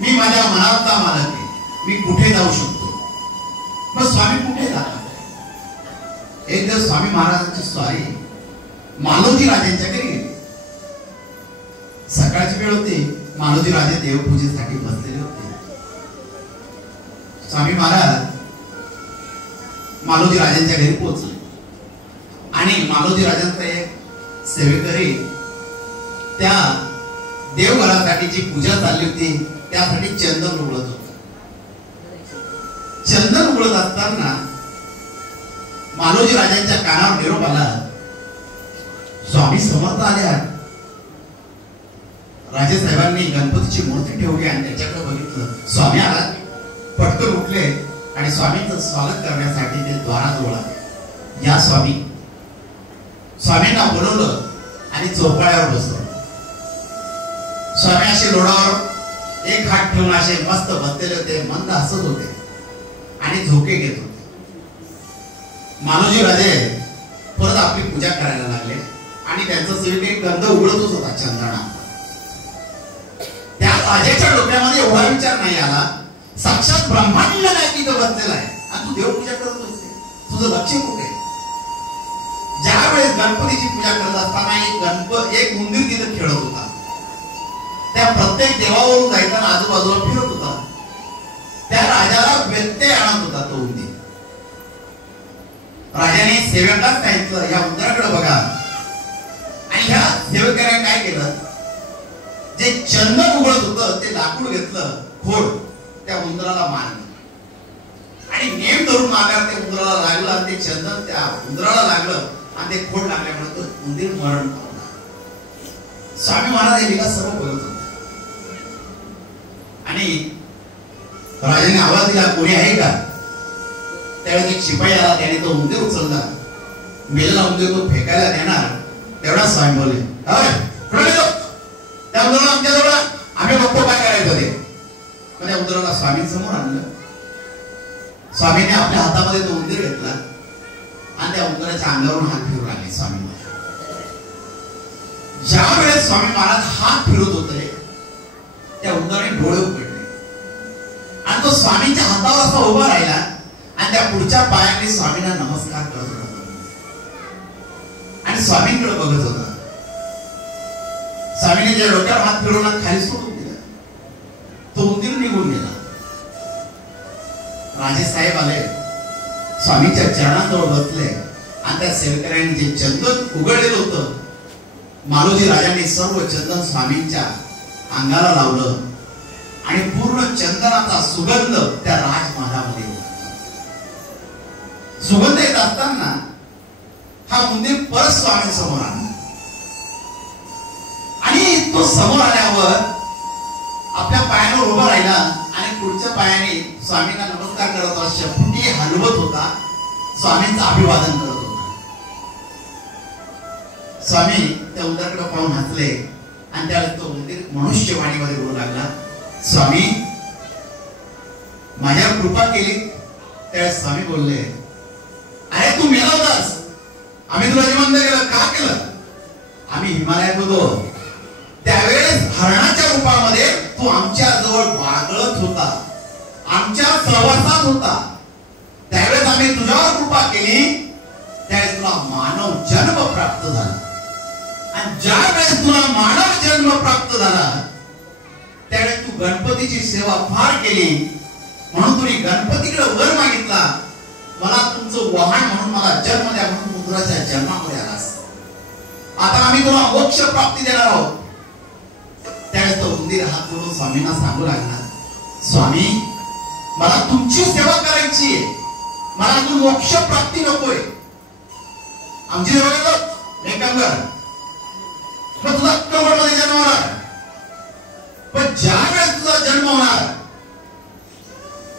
मी माझ्या मनाचा मालक आहे, मी कुठे जाऊ शकतो. मग स्वामी कुठे जातात? एक दिवस स्वामी महाराजांची स्वारी मालोजी राजांच्या घरी गेली. सकाळची वेळ होती. मालोजी राजे देवपूजेसाठी बसलेले होते. स्वामी महाराज मालोजी राजांच्या घरी पोहोचले आणि मालोजी राजांचा एक सेवेकरी त्या देवघरासाठी जी पूजा चालली होती त्यासाठी चंदन उघडत होता. चंदन उघडत असताना मालोजी राजांच्या कानावर निरोप आला, स्वामी समर्थ आले. राजे साहेबांनी गणपतीची मूर्ती ठेवली आणि त्याच्याकडे बघितलं. स्वामी आला, पटकन उठले आणि स्वामींचं स्वागत करण्यासाठी ते द्वाराजवळ आले. या स्वामी. स्वामींना बोलवलं आणि चौपाळ्यावर बसवलं. स्वामी असे लोडावर एक हात ठेवून असे मस्त बसलेले होते, मंद हसत होते आणि झोके घेत होते. मालोजी राजे परत आपली पूजा करायला लागले आणि त्यांचं सिरडीत गंध उघडतच होता चंदना. त्या राजाच्या डोक्यामध्ये एवढा विचार नाही आला, साक्षात ब्रह्मांड नाही तिथं बसलेला आहे आणि तू देवपूजा करत असते, तुझं लक्ष कुठे? ज्या वेळेस गणपतीची पूजा करत असताना एक उंदीर तिथं खेळत होता. त्या प्रत्येक देवावरून जायताना आजूबाजूला फिरत होता. त्या राजाला व्यत्यय आणत होता तो उंदीर. राजाने सेवकाला सांगितलं, या उंदराकडे बघा. आणि ह्या सेवकाने काय केलं, जे चंदन उघडत होतं ते लाकूड घेतलं, खोड त्या उंदराला मारलं आणि नेम धरून मारल्यावर ते उंदराला लागलं आणि ते चंदन त्या उंदराला लागलं आणि ते खोड लागल्यामुळे तो उंदीर मरण पावला. स्वामी महाराज हे विलास सर्व बोलत होते आणि राजाने आवाज दिला, कोणी आहे का? त्यावेळेस एक शिपाई आला, त्याने तो उंदीर उचलला. मेलेला उंदीर तो फेकायला देणार तेवढा स्वामी बोलले, त्या उंदराला आमच्या जवळ आम्ही बघतो काय करायचं ते. त्या उंदराला स्वामींसमोर आणलं. स्वामीने आपल्या हातामध्ये तो उंदीर घेतला आणि त्या उंदराच्या अंगावरून हात फिरून लागले स्वामी महाराज. ज्या वेळेस स्वामी महाराज हात फिरत होते त्या उंदराने डोळे उघडले आणि तो स्वामींच्या हातावर असा उभा राहिला आणि त्या पुढच्या पायाने स्वामींना नमस्कार करत होता आणि स्वामींकडे बघत होता. स्वामीने ज्या डोक्यावर हात फिरवला खाली सोडून दिला, तो उंदीर निघून गेला. राजे साहेब आले, स्वामींच्या चरणाजवळ बसले आणि त्या सेवकऱ्यांनी जे चंदन उघडलेलं होतं, मालोजी राजांनी सर्व चंदन स्वामींच्या अंगाला लावलं आणि पूर्ण चंदनाचा सुगंध त्या राजमहालामध्ये होता. सुगंध येत असताना हा उंदीर परत स्वामी समोर आला आणि तो समोर आल्यावर आपल्या पायावर उभा राहिला आणि पुढच्या पायाने स्वामींना नमस्कार करत होता, शेपुटी हलवत होता, स्वामींचं अभिवादन करत होता. स्वामी त्या उंदराकडे पाहून हसले आणि त्यावेळेस तो उंदीर मनुष्यवाणीमध्ये बोलू लागला, स्वामी माझ्यावर कृपा केली. त्यावेळेस स्वामी बोलले, अरे तू मेला होतास, आम्ही तुला जिवंत केलं. का केलं? आम्ही हिमालयात होतो त्यावेळेस हरणाच्या रूपामध्ये तू आमच्या जवळ वागळत होता, आमच्या सहवासात होता. त्यावेळेस आम्ही तुझ्यावर कृपा केली, त्यावेळेस तुला मानव जन्म प्राप्त झाला आणि ज्या वेळेस तुला मानव जन्म प्राप्त झाला त्यावेळेस तू गणपतीची सेवा फार केली, म्हणून तुम्ही गणपतीकडे वर मागितला, मला तुमचं वाहन म्हणून मला जन्म द्या, म्हणून पुत्राच्या जन्मामध्ये आलास. आता आम्ही तुला मोक्ष प्राप्ती देणार आहोत. त्यावेळेस तो उंदीर हात जोडून स्वामींना सांगू लागला, स्वामी मला तुमची सेवा करायची आहे, मला अजून मोक्ष प्राप्ती नकोय. आमची सेवा करतो एक काम कर, मग तुझा कवडमध्ये जन्म होणार, पण ज्या वेळेस तुझा जन्म होणार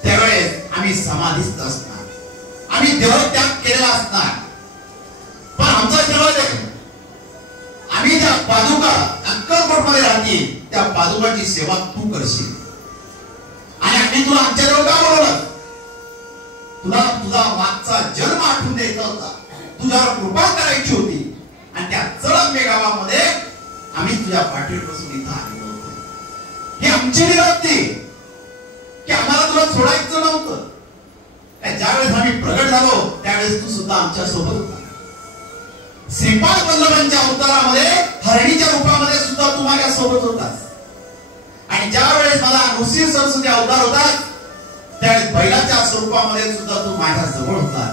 त्यावेळेस आम्ही समाधीस्थ असणार, आम्ही देहत्याग केलेला असणार, पण आमचा जन्म आम्ही ज्या पादुका अक्कलकोटमध्ये राहतील त्या पादुकाची सेवा तू करशील आणि आम्ही तुला आमच्याजवळ का बोलवलं? तुला तुझा मागचा जन्म आठवून द्यायचा होता, तुझ्यावर कृपा करायची होती आणि त्या चळंबे गावामध्ये आम्ही तुझ्या पाठीवर बसून इथं आलेलो होतो. ही आमची विनंती, की आम्हाला तुला सोडायचं नव्हतं. ज्यावेळेस आम्ही प्रगट झालो त्यावेळेस तू सुद्धा आमच्या सोबत होता. श्रीपाद वल्लभांच्या अवतारामध्ये हरणीच्या रूपामध्ये सुद्धा तू माझ्या सोबत होतास. आणि ज्या वेळेस मला नृसिंह सरस्वती अवतार होता त्यावेळेस बैलाच्या स्वरूपामध्ये सुद्धा तू माझ्या जवळ होता.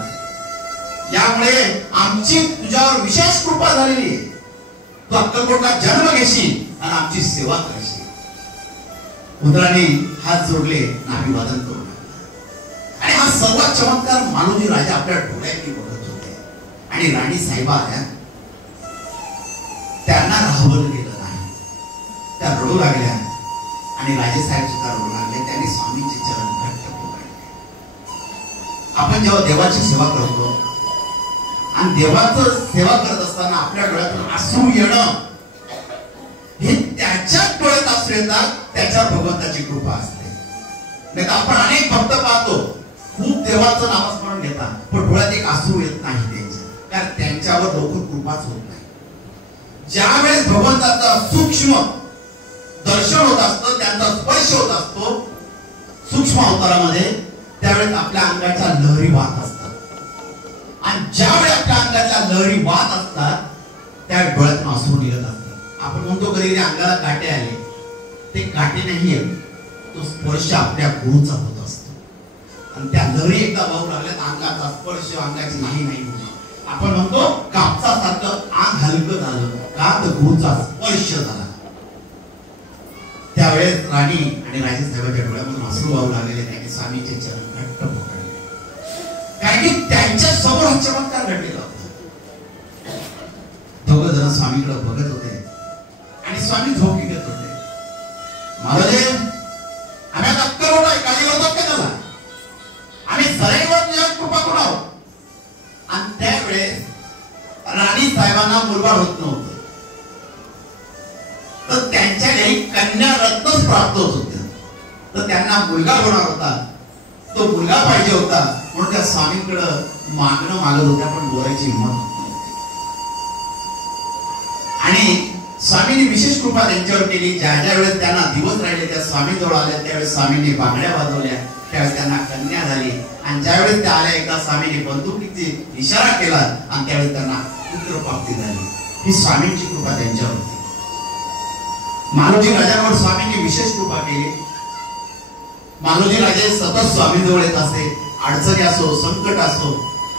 यामुळे आमची तुझ्यावर विशेष कृपा झालेली आहे. तू अक्कलकोटला जन्म घेशील आणि आमची सेवा करशील. उंदराने हात जोडले, नाभिवादन करू लागला. आणि हा सर्व चमत्कार मानोजी राजा आपल्या डोळ्याने बघत होते. आणि राणी साहेबा आल्या, त्यांना राहवलं गेलं नाही. त्या रडू लागल्या आणि राजेसाहेब सुद्धा रडू लागले. त्यांनी स्वामींचे चरण घट्ट पकडले. आपण जेव्हा देवाची सेवा करतो आणि देवाचं सेवा करत असताना आपल्या डोळ्यातून अश्रू येणं हे त्याच्याच डोळ्यात अश्रू येतात, त्याच्यावर भगवंताची कृपा असते. नाही तर आपण अनेक भक्त पाहतो खूप देवाचं नामस्मरण घेतात पण डोळ्यात एक अश्रू येत नाही त्यांच्या, कारण त्यांच्यावर लवकर कृपाच होत नाही. ज्या वेळेस भगवंताचं सूक्ष्म दर्शन होत असतं, त्यांचा स्पर्श होत असतो सूक्ष्म अवतारामध्ये, त्यावेळेस आपल्या अंगाच्या लहरी वाहत असतात. आणि ज्यावेळी आपल्या अंगाच्या लहरी वाहत असतात त्यावेळी डोळ्यातून अश्रू निघत असतात. आपण म्हणतो कधी अंगाला काटे आले, ते काटे नाही, तो स्पर्श आपल्या गुरुचा होत असतो. आणि त्या लहरी एकदा वाहू लागल्यात, अंगाचा स्पर्श अंगाची नाही आपण म्हणतो कापसासारखं अंग हलकं झालं का, तर गुरुचा स्पर्श झाला. त्यावेळेस राणी आणि राजेसाहेबांच्या डोळ्यामधून अश्रू वाहू लागलेले. त्यांनी स्वामीचे चरण घट्ट पकडले, कारण की त्यांच्या समोर हा चमत्कार घडलेला होता. दोघं जण स्वामीकडे बघत होते आणि स्वामी झोप घेत होते. महाराजे, आम्ही आता अक्कल होत आहे, काळजी करतात का त्याला, आम्ही सदैव तुझ्या कृपा करू आहोत. आणि त्यावेळेस राणी साहेबांना मुलगा होत नव्हतं, तर त्यांच्या घरी कन्या रत्नच प्राप्त होत होते. तर त्यांना मुलगा होणार होता, तो मुलगा पाहिजे होता, म्हणून त्या स्वामींकडे मागणं मागत होत्या, पण बोलायची हिंमत नव्हती. आणि स्वामींनी विशेष कृपा त्यांच्यावर केली. ज्या ज्या वेळेस त्यांना दिवस राहिले त्या स्वामी जवळ आल्या, त्यावेळेस स्वामींनी बांगड्या वाजवल्या, त्यावेळेस त्यांना कन्या झाली. आणि ज्यावेळेस त्या आल्या एकदा स्वामींनी बंदुकीची इशारा केला आणि त्यावेळेस त्यांना पुत्र प्राप्ती झाली. ही स्वामींची कृपा त्यांच्यावर होती. मालोजी राजांवर स्वामींनी विशेष कृपा केली. मालोजी राजे सतत स्वामी जवळ येत असे. अडचणी असो, संकट असो,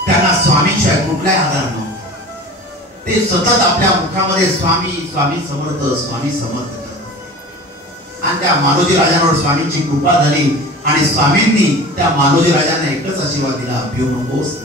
त्यांना स्वामीशिवाय कुठलाही आधार नव्हता. ते सतत आपल्या मुखामध्ये स्वामी स्वामी समर्थ स्वामी समर्थ करत. आणि त्या मालोजी राजांवर स्वामींची कृपा झाली आणि स्वामींनी त्या मालोजी राजांना एकच आशीर्वाद दिला, भिवू नकोस.